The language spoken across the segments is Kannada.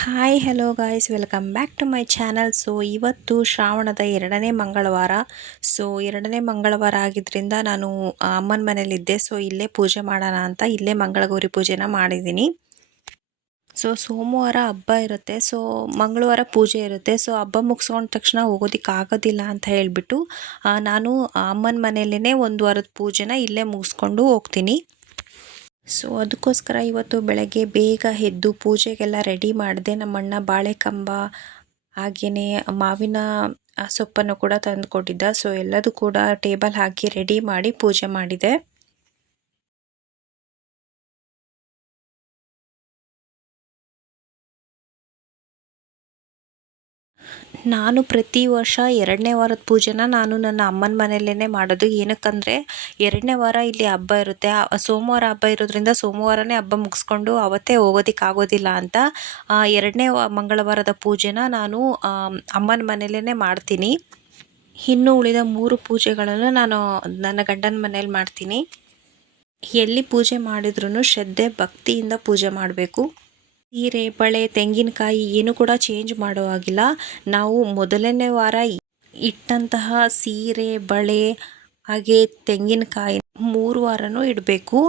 Hi hello guys welcome back to my channel so ಇವತ್ತು ಶ್ರಾವಣದ ಎರಡನೇ ಮಂಗಳವಾರ. ಸೊ ಎರಡನೇ ಮಂಗಳವಾರ ಆಗಿದ್ದರಿಂದ ನಾನು ಅಮ್ಮನ ಮನೇಲಿದ್ದೆ ಸೊ ಇಲ್ಲೇ ಪೂಜೆ ಮಾಡೋಣ ಅಂತ ಇಲ್ಲೇ ಮಂಗಳಗೌರಿ ಪೂಜೆನ ಮಾಡಿದ್ದೀನಿ. ಸೊ ಸೋಮವಾರ ಹಬ್ಬ ಇರುತ್ತೆ. ಸೊ ಮಂಗಳವಾರ ಪೂಜೆ ಇರುತ್ತೆ. ಸೊ ಹಬ್ಬ ಮುಗಿಸ್ಕೊಂಡ ತಕ್ಷಣ ಹೋಗೋದಕ್ಕೆ ಆಗೋದಿಲ್ಲ ಅಂತ ಹೇಳಿಬಿಟ್ಟು ನಾನು ಅಮ್ಮನ ಮನೆಯಲ್ಲೇ ಒಂದು ವಾರದ ಪೂಜೆನ ಇಲ್ಲೇ ಮುಗಿಸ್ಕೊಂಡು ಹೋಗ್ತೀನಿ. ಸೊ ಅದಕ್ಕೋಸ್ಕರ ಇವತ್ತು ಬೆಳಗ್ಗೆ ಬೇಗ ಎದ್ದು ಪೂಜೆಗೆಲ್ಲ ರೆಡಿ ಮಾಡಿದೆ. ನಮ್ಮಣ್ಣ ಬಾಳೆಕಂಬ ಹಾಗೆಯೇ ಮಾವಿನ ಸೊಪ್ಪನ್ನು ಕೂಡ ತಂದುಕೊಟ್ಟಿದ್ದ. ಸೊ ಎಲ್ಲದೂ ಕೂಡ ಟೇಬಲ್ ಹಾಕಿ ರೆಡಿ ಮಾಡಿ ಪೂಜೆ ಮಾಡಿದೆ. ನಾನು ಪ್ರತಿ ವರ್ಷ ಎರಡನೇ ವಾರದ ಪೂಜೆನ ನಾನು ನನ್ನ ಅಮ್ಮನ ಮನೆಯಲ್ಲೇ ಮಾಡೋದು. ಏನಕ್ಕಂದರೆ, ಎರಡನೇ ವಾರ ಇಲ್ಲಿ ಹಬ್ಬ ಇರುತ್ತೆ. ಸೋಮವಾರ ಹಬ್ಬ ಇರೋದ್ರಿಂದ ಸೋಮವಾರನೇ ಹಬ್ಬ ಮುಗಿಸ್ಕೊಂಡು ಅವತ್ತೇ ಹೋಗೋದಕ್ಕೆ ಆಗೋದಿಲ್ಲ ಅಂತ ಎರಡನೇ ಮಂಗಳವಾರದ ಪೂಜೆನ ನಾನು ಅಮ್ಮನ ಮನೆಯಲ್ಲೇ ಮಾಡ್ತೀನಿ. ಇನ್ನು ಉಳಿದ ಮೂರು ಪೂಜೆಗಳನ್ನು ನಾನು ನನ್ನ ಗಂಡನ ಮನೇಲಿ ಮಾಡ್ತೀನಿ. ಎಲ್ಲಿ ಪೂಜೆ ಮಾಡಿದ್ರೂ ಶ್ರದ್ಧೆ, ಭಕ್ತಿಯಿಂದ ಪೂಜೆ ಮಾಡಬೇಕು. ಸೀರೆ, ಬಳೆ, ತೆಂಗಿನಕಾಯಿ ಏನು ಕೂಡ ಚೇಂಜ್ ಮಾಡೋ ಹಾಗಿಲ್ಲ. ನಾವು ಮೊದಲನೇ ವಾರ ಇಟ್ಟಂತಹ ಸೀರೆ, ಬಳೆ, ಹಾಗೆ ತೆಂಗಿನಕಾಯಿ ಮೂರು ವಾರನೂ ಇಡಬೇಕು.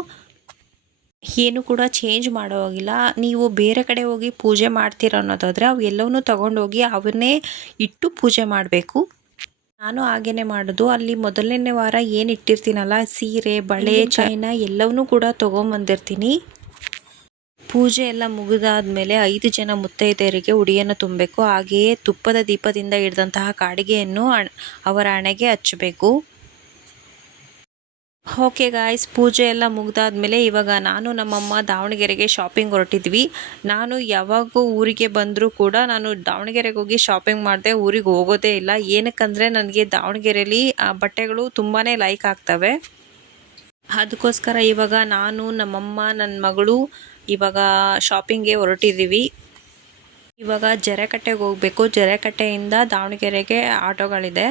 ಏನು ಕೂಡ ಚೇಂಜ್ ಮಾಡೋ ಹಾಗಿಲ್ಲ. ನೀವು ಬೇರೆ ಕಡೆ ಹೋಗಿ ಪೂಜೆ ಮಾಡ್ತೀರ ಅನ್ನೋದಾದರೆ ಅವು ಎಲ್ಲವನ್ನೂ ತಗೊಂಡೋಗಿ ಅವನ್ನೇ ಇಟ್ಟು ಪೂಜೆ ಮಾಡಬೇಕು. ನಾನು ಹಾಗೇನೆ ಮಾಡೋದು. ಅಲ್ಲಿ ಮೊದಲನೇ ವಾರ ಏನು ಇಟ್ಟಿರ್ತೀನಲ್ಲ, ಸೀರೆ, ಬಳೆ ಚೈನ ಎಲ್ಲವನ್ನೂ ಕೂಡ ತೊಗೊಂಬಂದಿರ್ತೀನಿ. ಪೂಜೆ ಎಲ್ಲ ಮುಗಿದಾದ್ಮೇಲೆ ಐದು ಜನ ಮುತ್ತೈದೆಯರಿಗೆ ಉಡಿಯನ್ನು ತುಂಬಬೇಕು. ಹಾಗೆಯೇ ತುಪ್ಪದ ದೀಪದಿಂದ ಹಿಡಿದಂತಹ ಕಾಡಿಗೆಯನ್ನು ಅವರ ಹಣೆಗೆ ಹಚ್ಚಬೇಕು. ಓಕೆ ಗಾಯ್ಸ್ ಪೂಜೆ ಎಲ್ಲ ಮುಗ್ದಾದ್ಮೇಲೆ ಇವಾಗ ನಾನು ನಮ್ಮಮ್ಮ ದಾವಣಗೆರೆಗೆ ಶಾಪಿಂಗ್ ಹೊರಟಿದ್ವಿ. ನಾನು ಯಾವಾಗೂ ಊರಿಗೆ ಬಂದರೂ ಕೂಡ ನಾನು ದಾವಣಗೆರೆಗೆ ಹೋಗಿ ಶಾಪಿಂಗ್ ಮಾಡಿದೆ, ಊರಿಗೆ ಹೋಗೋದೇ ಇಲ್ಲ. ಏನಕ್ಕಂದರೆ ನನಗೆ ದಾವಣಗೆರೆಯಲ್ಲಿ ಬಟ್ಟೆಗಳು ತುಂಬಾ ಲೈಕ್ ಆಗ್ತವೆ. ಅದಕ್ಕೋಸ್ಕರ ಇವಾಗ ನಾನು ನಮ್ಮಮ್ಮ ನನ್ನ ಮಗಳು ಇವಾಗ ಶಾಪಿಂಗ್ಗೆ ಹೊರಟಿದ್ದೀವಿ ಇವಾಗ ಜರೆಕಟ್ಟೆಗೆ ಹೋಗಬೇಕು. ಜರೆಕಟ್ಟೆಯಿಂದ ದಾವಣಗೆರೆಗೆ ಆಟೋಗಳಿದೆ.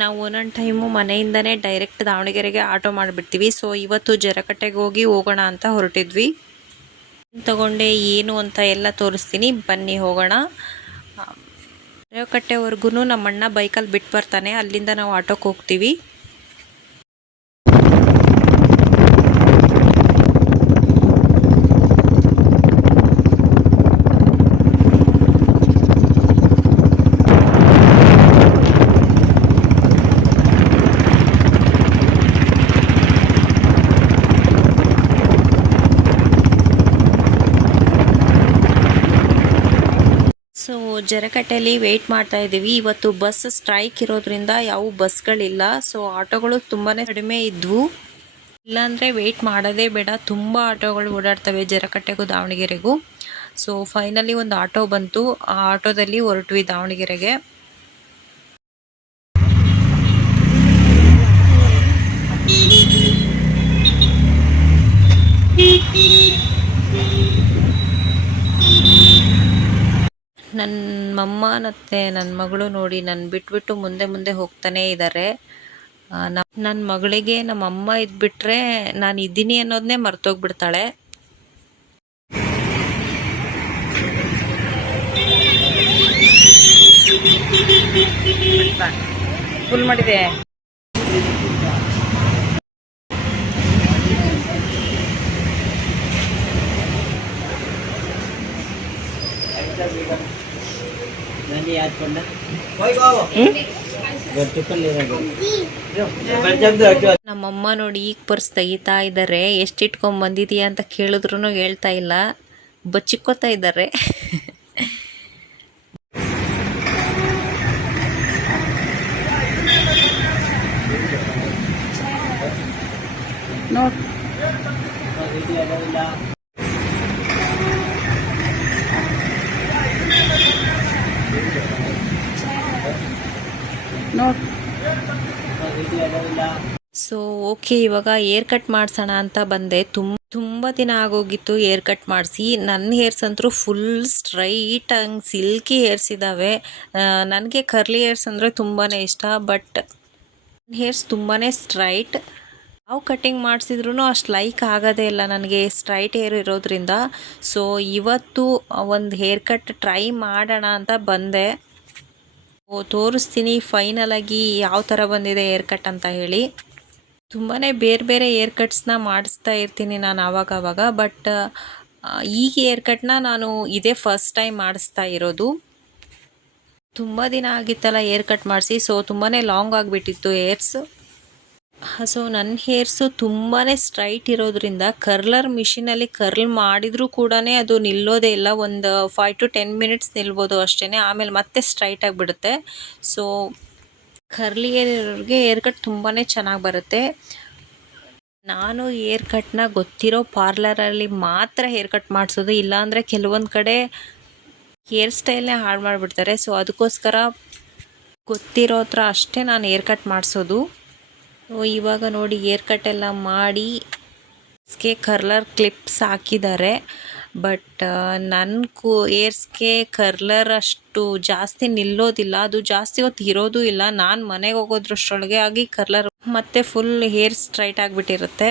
ನಾವು ಒಂದೊಂದು ಟೈಮು ಮನೆಯಿಂದನೇ ಡೈರೆಕ್ಟ್ ದಾವಣಗೆರೆಗೆ ಆಟೋ ಮಾಡಿಬಿಡ್ತೀವಿ. ಸೊ ಇವತ್ತು ಜರಕಟ್ಟೆಗೆ ಹೋಗಿ ಹೋಗೋಣ ಅಂತ ಹೊರಟಿದ್ವಿ. ತಗೊಂಡೆ ಏನು ಅಂತ ಎಲ್ಲ ತೋರಿಸ್ತೀನಿ. ಬನ್ನಿ ಹೋಗೋಣ. ಜರಕಟ್ಟೆವರೆಗೂ ನಮ್ಮಣ್ಣ ಬೈಕಲ್ಲಿ ಬಿಟ್ಟು ಬರ್ತಾನೆ. ಅಲ್ಲಿಂದ ನಾವು ಆಟೋಕ್ಕೆ ಹೋಗ್ತೀವಿ ಸೊ ಜರಕಟ್ಟೆಯಲ್ಲಿ ವೆಯ್ಟ್ ಮಾಡ್ತಾ ಇದ್ದೀವಿ. ಇವತ್ತು ಬಸ್ ಸ್ಟ್ರೈಕ್ ಇರೋದ್ರಿಂದ ಯಾವ ಬಸ್ಗಳಿಲ್ಲ ಸೊ ಆಟೋಗಳು ತುಂಬಾ ಕಡಿಮೆ ಇದ್ವು. ಇಲ್ಲಾಂದರೆ ವೇಟ್ ಮಾಡೋದೇ ಬೇಡ. ತುಂಬ ಆಟೋಗಳು ಓಡಾಡ್ತವೆ ಜರಕಟ್ಟೆಗೂ ದಾವಣಗೆರೆಗೂ. ಸೊ ಫೈನಲಿ ಒಂದು ಆಟೋ ಬಂತು. ಆ ಆಟೋದಲ್ಲಿ ಹೊರಟ್ವಿ ದಾವಣಗೆರೆಗೆ. ನನ್ನ ಮಮ್ಮ ಮತ್ತು ನನ್ನ ಮಗಳು ನೋಡಿ ನನ್ನ ಬಿಟ್ಬಿಟ್ಟು ಮುಂದೆ ಮುಂದೆ ಹೋಗ್ತಾನೇ ಇದ್ದಾರೆ ನನ್ನ ಮಗಳಿಗೆ ನಮ್ಮ ಅಮ್ಮ ಇದ್ಬಿಟ್ರೆ ನಾನು ಇದ್ದೀನಿ ಅನ್ನೋದನ್ನೇ ಮರ್ತೋಗ್ಬಿಡ್ತಾಳೆ. ಫುಲ್ ಮಾಡಿದೆ. ನಮ್ಮಮ್ಮ ನೋಡಿ ಈಗ ಪರ್ಸ್ ತೆಗಿತಾ ಇದ್ದಾರೆ ಎಷ್ಟಿಟ್ಕೊಂಡ್ ಬಂದಿದೀಯ ಅಂತ ಕೇಳಿದ್ರು ಹೇಳ್ತಾ ಇಲ್ಲ. ಬಚ್ಚಿಕ್ಕೋತಾ ಇದ್ದಾರೆ ನೋಡ್. ನೋಡ್. ಸೊ ಓಕೆ ಇವಾಗ ಏರ್ ಕಟ್ ಮಾಡ್ಸೋಣ ಅಂತ ಬಂದೆ. ತುಂಬ ತುಂಬ ದಿನ ಆಗೋಗಿತ್ತು ಏರ್ ಕಟ್ ಮಾಡಿಸಿ. ನನ್ನ ಹೇರ್ಸ್ ಅಂತೂ ಫುಲ್ ಸ್ಟ್ರೈಟ್ ಹಂಗೆ ಸಿಲ್ಕಿ ಹೇರ್ಸ್ ಇದ್ದಾವೆ ನನಗೆ ಕರ್ಲಿ ಹೇರ್ಸ್ ಅಂದರೆ ತುಂಬಾ ಇಷ್ಟ ಬಟ್ ಹೇರ್ಸ್ ತುಂಬಾ ಸ್ಟ್ರೈಟ್ ಯಾವ ಕಟ್ಟಿಂಗ್ ಮಾಡಿಸಿದ್ರೂ ಅಷ್ಟು ಲೈಕ್ ಆಗೋದೇ ಇಲ್ಲ ನನಗೆ ಸ್ಟ್ರೈಟ್ ಹೇರ್ ಇರೋದ್ರಿಂದ. ಸೊ ಇವತ್ತು ಒಂದು ಹೇರ್ ಕಟ್ ಟ್ರೈ ಮಾಡೋಣ ಅಂತ ಬಂದೆ. ತೋರಿಸ್ತೀನಿ. ಫೈನಲಾಗಿ ಯಾವ ಥರ ಬಂದಿದೆ ಹೇರ್ ಕಟ್ ಅಂತ ಹೇಳಿ. ತುಂಬಾ ಬೇರೆ ಬೇರೆ ಏರ್ ಕಟ್ಸ್ನ ಮಾಡಿಸ್ತಾ ಇರ್ತೀನಿ ನಾನು ಆವಾಗ ಆವಾಗ. ಬಟ್ ಈಗ ಹೇರ್ ಕಟ್ನ ನಾನು ಇದೇ ಫಸ್ಟ್ ಟೈಮ್ ಮಾಡಿಸ್ತಾ ಇರೋದು. ತುಂಬ ದಿನ ಆಗಿತ್ತಲ್ಲ ಏರ್ ಕಟ್ ಮಾಡಿಸಿ. ಸೊ ತುಂಬಾ ಲಾಂಗ್ ಆಗಿಬಿಟ್ಟಿತ್ತು ಹೇರ್ಸ್ ಸೊ ನನ್ನ ಹೇರ್ಸು ತುಂಬಾ ಸ್ಟ್ರೈಟ್ ಇರೋದ್ರಿಂದ ಕರ್ಲರ್ ಮಿಷಿನಲ್ಲಿ ಕರ್ಲ್ ಮಾಡಿದರೂ ಕೂಡ ಅದು ನಿಲ್ಲೋದೇ ಇಲ್ಲ. ಒಂದು ಫೈವ್ ಟು ಟೆನ್ ಮಿನಿಟ್ಸ್ ನಿಲ್ಬೋದು ಅಷ್ಟೇ ಆಮೇಲೆ ಮತ್ತೆ ಸ್ಟ್ರೈಟ್ ಆಗಿಬಿಡುತ್ತೆ ಸೊ ಕರ್ಲಿ ಇರೋರಿಗೆ ಏರ್ ಕಟ್ ತುಂಬಾ ಚೆನ್ನಾಗಿ ಬರುತ್ತೆ. ನಾನು ಏರ್ ಕಟ್ನ ಗೊತ್ತಿರೋ ಪಾರ್ಲರಲ್ಲಿ ಮಾತ್ರ ಹೇರ್ ಕಟ್ ಮಾಡಿಸೋದು. ಇಲ್ಲಾಂದರೆ ಕೆಲವೊಂದು ಕಡೆ ಹೇರ್ ಸ್ಟೈಲ್ನೇ ಹಾಳು ಮಾಡಿಬಿಡ್ತಾರೆ. ಸೊ ಅದಕ್ಕೋಸ್ಕರ ಗೊತ್ತಿರೋ ಹತ್ರ ಅಷ್ಟೇ ನಾನು ಏರ್ ಕಟ್ ಮಾಡಿಸೋದು. ಇವಾಗ ನೋಡಿ ಏರ್ ಕಟ್ ಎಲ್ಲ ಮಾಡಿ ಸ್ಕೆ ಕರ್ಲರ್ ಕ್ಲಿಪ್ಸ್ ಹಾಕಿದ್ದಾರೆ. ಬಟ್ ನನ್ನ ಕು ಏರ್ಸ್ಗೆ ಕರ್ಲರ್ ಅಷ್ಟು ಜಾಸ್ತಿ ನಿಲ್ಲೋದಿಲ್ಲ. ಅದು ಜಾಸ್ತಿ ಹೊತ್ತು ಇರೋದು ಇಲ್ಲ. ನಾನು ಮನೆಗೆ ಹೋಗೋದ್ರಷ್ಟೊಳಗೆ ಆಗಿ ಕರ್ಲರ್ ಮತ್ತೆ ಫುಲ್ ಹೇರ್ ಸ್ಟ್ರೈಟ್ ಆಗಿಬಿಟ್ಟಿರುತ್ತೆ.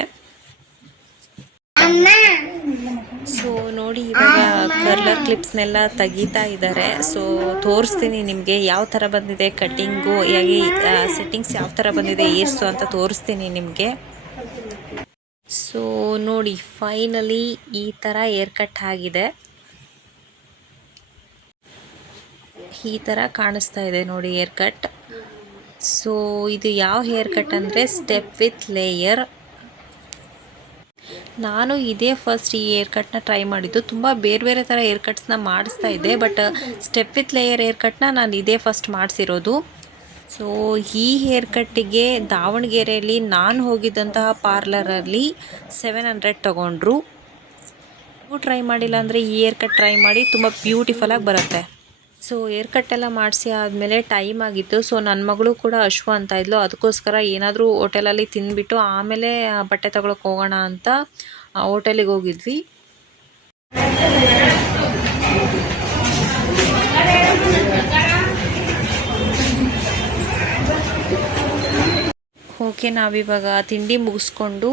ಸೊ ನೋಡಿ ಇವಾಗ ಕರ್ಲರ್ ಕ್ಲಿಪ್ಸ್ನೆಲ್ಲ ತೆಗಿತಾ ಇದ್ದಾರೆ. ಸೊ ತೋರಿಸ್ತೀನಿ ನಿಮಗೆ ಯಾವ ಥರ ಬಂದಿದೆ ಕಟ್ಟಿಂಗು ಹೇಗೆ ಸೆಟ್ಟಿಂಗ್ಸ್ ಯಾವ ಥರ ಬಂದಿದೆ, ಏರ್ಸು ಅಂತ ತೋರಿಸ್ತೀನಿ ನಿಮಗೆ. ಸೊ ನೋಡಿ ಫೈನಲಿ ಈ ಥರ ಏರ್ ಕಟ್ ಆಗಿದೆ. ಈ ಥರ ಕಾಣಿಸ್ತಾ ಇದೆ ನೋಡಿ ಏರ್ ಕಟ್ ಸೊ ಇದು ಯಾವ ಹೇರ್ ಕಟ್ ಅಂದರೆ ಸ್ಟೆಪ್ ವಿತ್ ಲೇಯರ್ ನಾನು ಇದೇ ಫಸ್ಟ್ ಈ ಏರ್ ಕಟ್ನ ಟ್ರೈ ಮಾಡಿದ್ದು. ತುಂಬ ಬೇರೆ ಬೇರೆ ಥರ ಏರ್ ಕಟ್ಸ್ನ ಮಾಡಿಸ್ತಾ ಇದ್ದೆ ಬಟ್ ಸ್ಟೆಪ್ ವಿತ್ ಲೇಯರ್ ಏರ್ ಕಟ್ನ ನಾನು ಇದೇ ಫಸ್ಟ್ ಮಾಡಿಸಿರೋದು. ಸೊ ಈ ಹೇರ್ ಕಟ್ಟಿಗೆ ದಾವಣಗೆರೆಯಲ್ಲಿ ನಾನು ಹೋಗಿದ್ದಂತಹ ಪಾರ್ಲರಲ್ಲಿ ಸೆವೆನ್ ಹಂಡ್ರೆಡ್ ತೊಗೊಂಡ್ರು. ಟ್ರೈ ಮಾಡಿಲ್ಲ ಅಂದರೆ ಈ ಏರ್ ಕಟ್ ಟ್ರೈ ಮಾಡಿ ತುಂಬ ಬ್ಯೂಟಿಫುಲ್ಲಾಗಿ ಬರುತ್ತೆ. ಸೊ ಏರ್ ಕಟ್ ಎಲ್ಲ ಮಾಡಿಸಿ ಆದಮೇಲೆ ಟೈಮ್ ಆಗಿತ್ತು. ಸೊ ನನ್ನ ಮಗಳು ಕೂಡ ಅಶ್ವ ಅಂತ ಇದ್ಲು. ಅದಕ್ಕೋಸ್ಕರ ಏನಾದರೂ ಹೋಟೆಲಲ್ಲಿ ತಿಂದ್ಬಿಟ್ಟು ಆಮೇಲೆ ಬಟ್ಟೆ ತಗೊಳಕ್ಕೆ ಹೋಗೋಣ ಅಂತ ಹೋಟೆಲಿಗೆ ಹೋಗಿದ್ವಿ. ಓಕೆ ನಾವಿವಾಗ ತಿಂಡಿ ಮುಗಿಸ್ಕೊಂಡು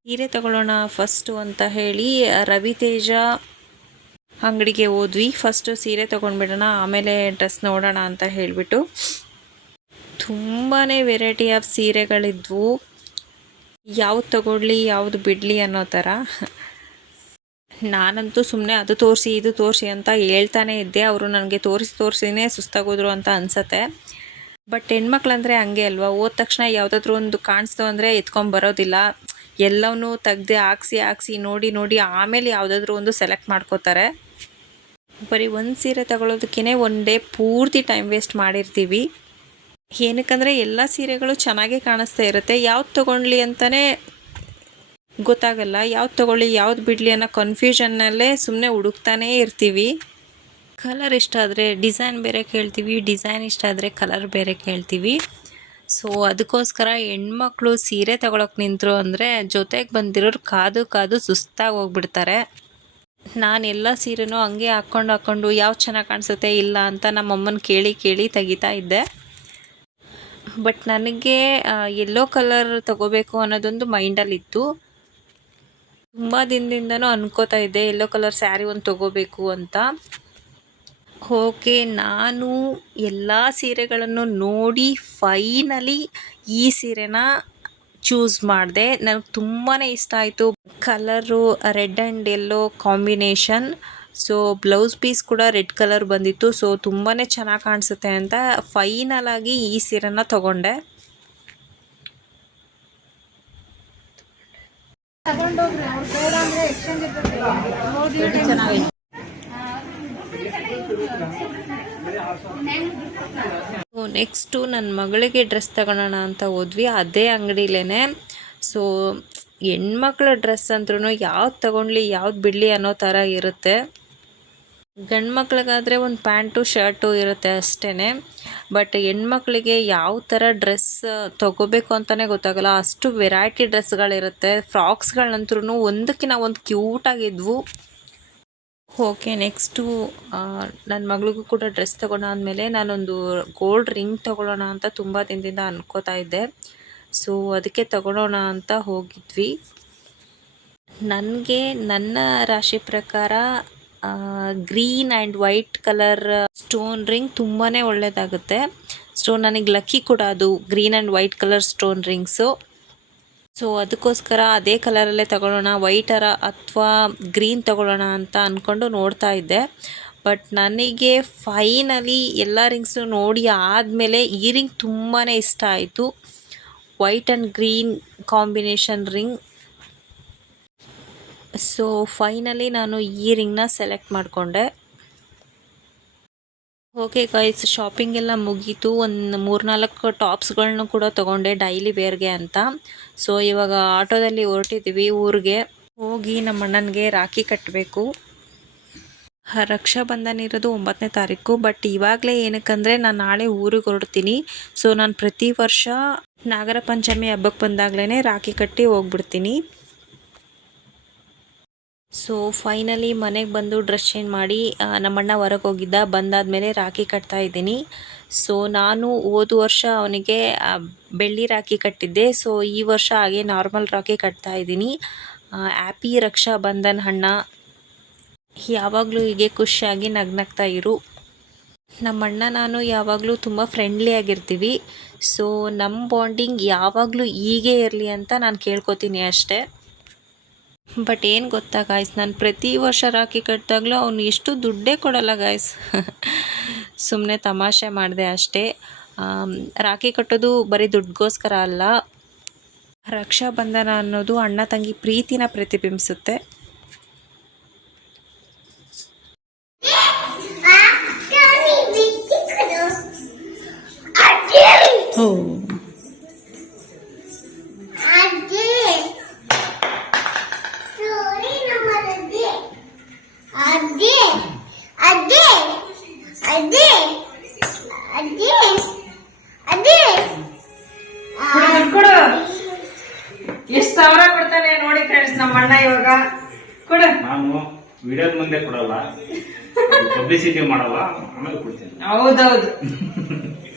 ಸೀರೆ ತಗೊಳ್ಳೋಣ ಫಸ್ಟು ಅಂತ ಹೇಳಿ ರವಿ ತೇಜ ಅಂಗಡಿಗೆ ಹೋದ್ವಿ. ಫಸ್ಟು ಸೀರೆ ತೊಗೊಂಡ್ಬಿಡೋಣ, ಆಮೇಲೆ ಡ್ರೆಸ್ ನೋಡೋಣ ಅಂತ ಹೇಳಿಬಿಟ್ಟು. ತುಂಬಾ ವೆರೈಟಿ ಆಫ್ ಸೀರೆಗಳಿದ್ವು. ಯಾವ್ದು ತಗೊಳ್ಳಿ, ಯಾವುದು ಬಿಡಲಿ ಅನ್ನೋ ಥರ ನಾನಂತೂ ಸುಮ್ಮನೆ ಅದು ತೋರಿಸಿ, ಇದು ತೋರಿಸಿ ಅಂತ ಹೇಳ್ತಾನೆ ಇದ್ದೆ. ಅವರು ನನಗೆ ತೋರಿಸಿ, ತೋರಿಸಿನೇ ಸುಸ್ತಾಗೋದ್ರು ಅಂತ ಅನಿಸತ್ತೆ. ಬಟ್ ಹೆಣ್ಮಕ್ಳಂದರೆ ಹಂಗೆ ಅಲ್ವಾ? ಹೋದ ತಕ್ಷಣ ಯಾವುದಾದ್ರೂ ಒಂದು ಕಾಣಿಸ್ತು ಅಂದರೆ ಎತ್ಕೊಂಬರೋದಿಲ್ಲ ಎಲ್ಲವನ್ನೂ ತೆಗ್ದು ಹಾಕ್ಸಿ ಹಾಕ್ಸಿ, ನೋಡಿ ನೋಡಿ, ಆಮೇಲೆ ಯಾವುದಾದ್ರೂ ಒಂದು ಸೆಲೆಕ್ಟ್ ಮಾಡ್ಕೋತಾರೆ. ಬರೀ ಒಂದು ಸೀರೆ ತಗೊಳ್ಳೋದಕ್ಕೇ ಒನ್ ಡೇ ಪೂರ್ತಿ ಟೈಮ್ ವೇಸ್ಟ್ ಮಾಡಿರ್ತೀವಿ. ಏನಕ್ಕಂದರೆ ಎಲ್ಲ ಸೀರೆಗಳು ಚೆನ್ನಾಗೇ ಕಾಣಿಸ್ತಾ ಇರುತ್ತೆ. ಯಾವ್ದು ತೊಗೊಳ್ಳಿ ಅಂತಲೇ ಗೊತ್ತಾಗಲ್ಲ. ಯಾವ್ದು ತೊಗೊಳ್ಳಿ, ಯಾವ್ದು ಬಿಡಲಿ ಅನ್ನೋ ಕನ್ಫ್ಯೂಷನ್ನಲ್ಲೇ ಸುಮ್ಮನೆ ಹುಡುಕ್ತಾನೇ ಇರ್ತೀವಿ. ಕಲರ್ ಇಷ್ಟ ಆದರೆ ಡಿಸೈನ್ ಬೇರೆ ಕೇಳ್ತೀವಿ ಡಿಸೈನ್ ಇಷ್ಟ ಆದರೆ ಕಲರ್ ಬೇರೆ ಕೇಳ್ತೀವಿ. ಸೊ ಅದಕ್ಕೋಸ್ಕರ ಹೆಣ್ಮಕ್ಳು ಸೀರೆ ತಗೊಳಕ್ಕೆ ನಿಂತರು ಅಂದರೆ ಜೊತೆಗೆ ಬಂದಿರೋರು ಕಾದು ಕಾದು ಸುಸ್ತಾಗಿ ಹೋಗ್ಬಿಡ್ತಾರೆ. ನಾನು ಎಲ್ಲ ಸೀರೆನೂ ಹಂಗೆ ಹಾಕ್ಕೊಂಡು ಹಾಕ್ಕೊಂಡು ಯಾವ್ದು ಚೆನ್ನಾಗಿ ಕಾಣಿಸುತ್ತೆ ಇಲ್ಲ ಅಂತ ನಮ್ಮಮ್ಮನ ಕೇಳಿ ಕೇಳಿ ತೆಗಿತಾ ಇದ್ದೆ. ಬಟ್ ನನಗೆ ಎಲ್ಲೋ ಕಲರ್ ತಗೋಬೇಕು ಅನ್ನೋದೊಂದು ಮೈಂಡಲ್ಲಿತ್ತು ತುಂಬ ದಿನದಿಂದನೂ ಅನ್ಕೋತಾ ಇದ್ದೆ ಎಲ್ಲೋ ಕಲರ್ ಸ್ಯಾರಿ ಒಂದು ತಗೋಬೇಕು ಅಂತ. ಓಕೆ, ನಾನು ಎಲ್ಲ ಸೀರೆಗಳನ್ನು ನೋಡಿ ಫೈನಲಿ ಈ ಸೀರೆನ ಚೂಸ್ ಮಾಡಿದೆ. ನನಗೆ ತುಂಬಾ ಇಷ್ಟ ಆಯಿತು. Colour red and yellow combination so blouse piece ಕೂಡ ರೆಡ್ ಕಲರ್ ಬಂದಿತ್ತು. ಸೊ ತುಂಬಾ ಚೆನ್ನಾಗಿ ಕಾಣಿಸುತ್ತೆ ಅಂತ ಫೈನಲ್ ಆಗಿ ಈ ಸೀರೆನ ತಗೊಂಡೆ. ನೆಕ್ಸ್ಟು ನನ್ನ ಮಗಳಿಗೆ ಡ್ರೆಸ್ ತಗೊಳ್ಳೋಣ ಅಂತ ಹೋದ್ವಿ, ಅದೇ ಅಂಗಡಿಲೇ ಸೊ ಹೆಣ್ಮಕ್ಳ ಡ್ರೆಸ್ ಅಂದ್ರೂ ಯಾವ್ದು ತಗೊಳ್ಳಿ ಯಾವ್ದು ಬಿಡಲಿ ಅನ್ನೋ ಥರ ಇರುತ್ತೆ. ಗಂಡು ಮಕ್ಳಿಗಾದರೆ ಒಂದು ಪ್ಯಾಂಟು, ಶರ್ಟು ಇರುತ್ತೆ ಅಷ್ಟೇ ಬಟ್ ಹೆಣ್ಮಕ್ಳಿಗೆ ಯಾವ ಥರ ಡ್ರೆಸ್ ತೊಗೋಬೇಕು ಅಂತಲೇ ಗೊತ್ತಾಗಲ್ಲ. ಅಷ್ಟು ವೆರೈಟಿ ಡ್ರೆಸ್ಗಳಿರುತ್ತೆ ಫ್ರಾಕ್ಸ್ಗಳಂತ್ರೂ ಒಂದಕ್ಕಿಂತ ಒಂದು ಕ್ಯೂಟಾಗಿದ್ವು ಓಕೆ ನೆಕ್ಸ್ಟು ನನ್ನ ಮಗಳಿಗೂ ಕೂಡ ಡ್ರೆಸ್ ತೊಗೊಂಡಾದ್ಮೇಲೆ ನಾನೊಂದು ಗೋಲ್ಡ್ ರಿಂಗ್ ತೊಗೊಳ್ಳೋಣ ಅಂತ ತುಂಬ ದಿನದಿಂದ ಅನ್ಕೋತಾ ಇದ್ದೆ. ಸೊ ಅದಕ್ಕೆ ತಗೊಳ್ಳೋಣ ಅಂತ ಹೋಗಿದ್ವಿ. ನನಗೆ ನನ್ನ ರಾಶಿ ಪ್ರಕಾರ green and white colour stone ring ತುಂಬಾ ಒಳ್ಳೆಯದಾಗುತ್ತೆ ಸೊ ನನಗೆ ಲಕ್ಕಿ ಕೂಡ ಅದು green and white colour stone rings so ಅದಕ್ಕೋಸ್ಕರ ಅದೇ ಕಲರಲ್ಲೇ ತಗೊಳ್ಳೋಣ ವೈಟರ ಅಥವಾ ಗ್ರೀನ್ ತಗೊಳ್ಳೋಣ ಅಂತ ಅಂದ್ಕೊಂಡು ನೋಡ್ತಾ ಇದ್ದೆ. ಬಟ್ ನನಗೆ ಫೈನಲಿ ಎಲ್ಲ ರಿಂಗ್ಸು ನೋಡಿ ಆದಮೇಲೆ ಈ ರಿಂಗ್ ತುಂಬಾ ಇಷ್ಟ ಆಯಿತು. White and green combination ring so finally ನಾನು ಈ ರಿಂಗ್ನ ಸೆಲೆಕ್ಟ್ ಮಾಡಿಕೊಂಡೆ. ಓಕೆ ಗಾಯ್ಸ್ ಶಾಪಿಂಗ್ ಎಲ್ಲ ಮುಗೀತು. ಒಂದು ಮೂರ್ನಾಲ್ಕು ಟಾಪ್ಸ್ಗಳನ್ನೂ ಕೂಡ ತೊಗೊಂಡೆ ಡೈಲಿ ವೇರ್ಗೆ ಅಂತ. ಸೊ ಇವಾಗ ಆಟೋದಲ್ಲಿ ಹೊರಟಿದ್ದೀವಿ ಊರಿಗೆ. ಹೋಗಿ ನಮ್ಮ ಅಣ್ಣನಿಗೆ ರಾಖಿ ಕಟ್ಟಬೇಕು ರಕ್ಷಾಬಂಧನ ಇರೋದು ಒಂಬತ್ತನೇ ತಾರೀಕು. ಬಟ್ ಇವಾಗಲೇ ಏನಕ್ಕಂದರೆ ನಾನು ನಾಳೆ ಊರಿಗೆ ಹೊರಡ್ತೀನಿ. ಸೊ ನಾನು ಪ್ರತಿ ವರ್ಷ ನಾಗರ ಪಂಚಮಿ ಹಬ್ಬಕ್ಕೆ ಬಂದಾಗಲೇ ರಾಖಿ ಕಟ್ಟಿ ಹೋಗ್ಬಿಡ್ತೀನಿ. ಸೊ ಫೈನಲಿ ಮನೆಗೆ ಬಂದು ಡ್ರೆಸ್ ಚೇಂಜ್ ಮಾಡಿ ನಮ್ಮಣ್ಣ ಹೊರಗೆ ಹೋಗಿದ್ದ. ಬಂದಾದಮೇಲೆ ರಾಖಿ ಕಟ್ತಾ ಇದ್ದೀನಿ. ಸೊ ನಾನು ಹೋದ ವರ್ಷ ಅವನಿಗೆ ಬೆಳ್ಳಿ ರಾಖಿ ಕಟ್ಟಿದ್ದೆ. ಸೊ ಈ ವರ್ಷ ಹಾಗೆ ನಾರ್ಮಲ್ ರಾಖಿ ಕಟ್ತಾ ಇದ್ದೀನಿ. ಹ್ಯಾಪಿ ರಕ್ಷಾ ಬಂಧನ್ ಅಣ್ಣ. ಯಾವಾಗಲೂ ಹೀಗೆ ಖುಷಿಯಾಗಿ ನಗ್ನಗ್ತಾ ಇರು. ನಮ್ಮಣ್ಣ ನಾನು ಯಾವಾಗಲೂ ತುಂಬ ಫ್ರೆಂಡ್ಲಿ ಆಗಿರ್ತೀವಿ. ಸೊ ನಮ್ಮ ಬಾಂಡಿಂಗ್ ಯಾವಾಗಲೂ ಹೀಗೆ ಇರಲಿ ಅಂತ ನಾನು ಕೇಳ್ಕೊತೀನಿ ಅಷ್ಟೇ. ಬಟ್ ಏನು ಗೊತ್ತಾ ಗಾಯ್ಸ್ ನಾನು ಪ್ರತಿ ವರ್ಷ ರಾಖಿ ಕಟ್ಟಿದಾಗಲೂ ಅವನು ಎಷ್ಟು ದುಡ್ಡೇ ಕೊಡಲ್ಲ ಗಾಯ್ಸ್ ಸುಮ್ಮನೆ ತಮಾಷೆ ಮಾಡಿದೆ ಅಷ್ಟೇ. ರಾಖಿ ಕಟ್ಟೋದು ಬರೀ ದುಡ್ಡಿಗೋಸ್ಕರ ಅಲ್ಲ. ರಕ್ಷಾಬಂಧನ ಅನ್ನೋದು ಅಣ್ಣ ತಂಗಿ ಪ್ರೀತಿನ ಪ್ರತಿಬಿಂಬಿಸುತ್ತೆ. ಇವಾಗ? ಕೊಡ. ನಾನು ವಿಡಿಯೋದ ಮುಂದೆ ಕೊಡಲ್ಲ ಪಬ್ಲಿಸಿಟಿ ಮಾಡಲ್ಲ ಆಮೇಲೆ ಕೊಡ್ತೀನಿ. ಹೌದೌದು.